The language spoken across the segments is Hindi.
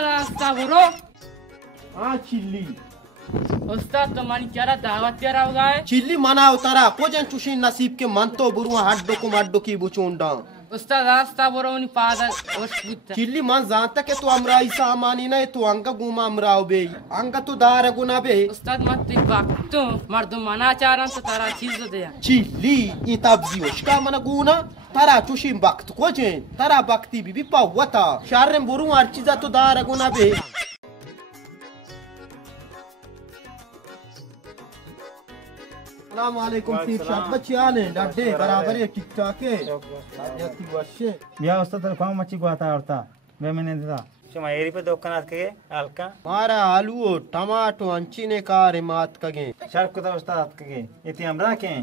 रास्ता बुरो। हाँ चिल्ली उस्ताद तो मानी क्या दावत क्या रहा है? चिल्ली मना उतारा को जन चुशी नसीब के मन तो बुरु हड्डो को मड्डो की बुचोंडा उस्ताद रास्ता बुरो उन्हीं पादल उस चिल्ली मन जानता के तो अमरा ऐसा अमानी ना तो अंका गुमा अमराव बे अंका तो दार गुना बे उस्ताद मत तो मर्दों मना चाह रहा तो तारा चीज दे चिल्ली ये तब्जी उसका मन गुना तारा चुशी वक्त को जे तारा वक्ती भी पावता शारे बुरु हर चीजा तो दार गुना बे अस्सलामुअलैकुम ठीक ठाक बच्चे आले डड्डे बराबर है ठीक ठाक है याती वशे या उस्ताद तर काम मच्छी गुआता औरता वे मैंने दिया चुमा एरी पे दुकान के हल्का मारा आलू टमाटो अंचीने कार मात कगे शर्फ को उस्ताद के इति हमरा के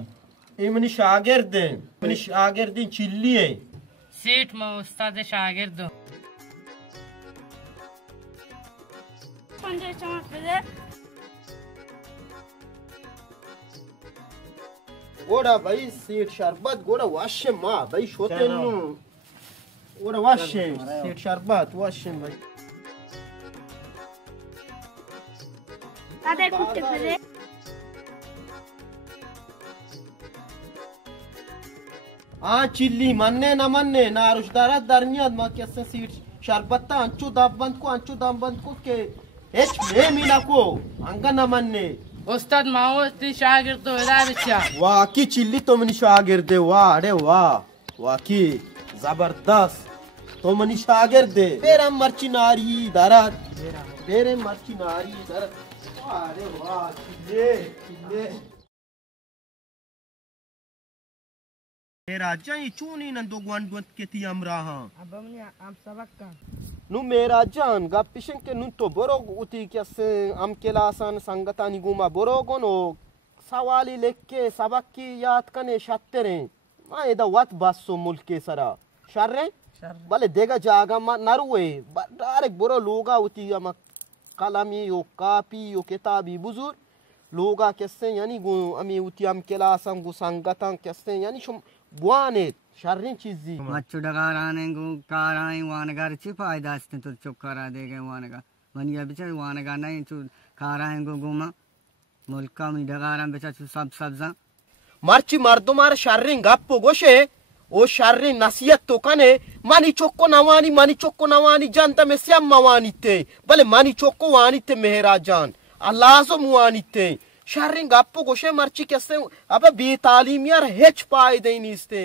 इमनी शागिर्द चिल्ली है सेठ में उस्ताद शागिर्द पंजे चमक गोड़ा भाई सीट शरबत गोड़ा वाशे माँ भाई शोते नु गोड़ा वाशे सीट शरबत वाशे भाई आधे कुत्ते पड़े हाँ चिल्ली मन्ने ना रुशदारा दरनियाद माँ कैसे सीट शरबत ता अंचु दाबंद को के एच में मीना को अंगा न मन्ने उस्ताद माओ ती शागिर्द तो इधर बिचा वाह की चिल्ली तो मनी शागिर्द वाह अरे वाह की जबरदस्त तो मनी शागिर्द तेरा मर्ची नारी दरद तेरे मर्ची नारी दरद अरे वाह चिल्ले मेरा जाई चूनी न दो गवंडवत के ती अमरा हां अब हमने आप सबक का नु मेरा जान गा पिशन के नु तो बरोग उती कैसे हम केलासन संगता निगुमा बरोगो नो सवाली लेके सबक की याद कने शत्तरे मा एदा वत बसो मुल्क के सरा शर्रे भले देगा जागा मा नरुए डायरेक्ट बरो लोगा उती हम कलमी यो कापी यो किताबी बुजुर्ग लोगा कैसे यानी गो अमी उती हम केलासन गु संगता कैसे यानी शुम बुआने शर्री चीज़ी मच्छू डगाराने गु काराई वानगार ची फायदा अस्ते तो चुप करा देगे वानगा वनिया बिचा वानगा नहीं चु काराई गु गुमा मुल्का में डगारां बिचा चु सब सब्जा मर्ची मर्दो मार शर्री गप्पो गोशे ओ शर्री नसीहत तो कने मानी चोक्को नवानी जानता में श्याम मवानी ते भले मानी चोक्को वानी ते मेहरा जान अल्लाह सो मुआनी ते शर्री गप्पो गोशे मर्ची कैसे अब बेतालीम यार हेच पाए देनी इसते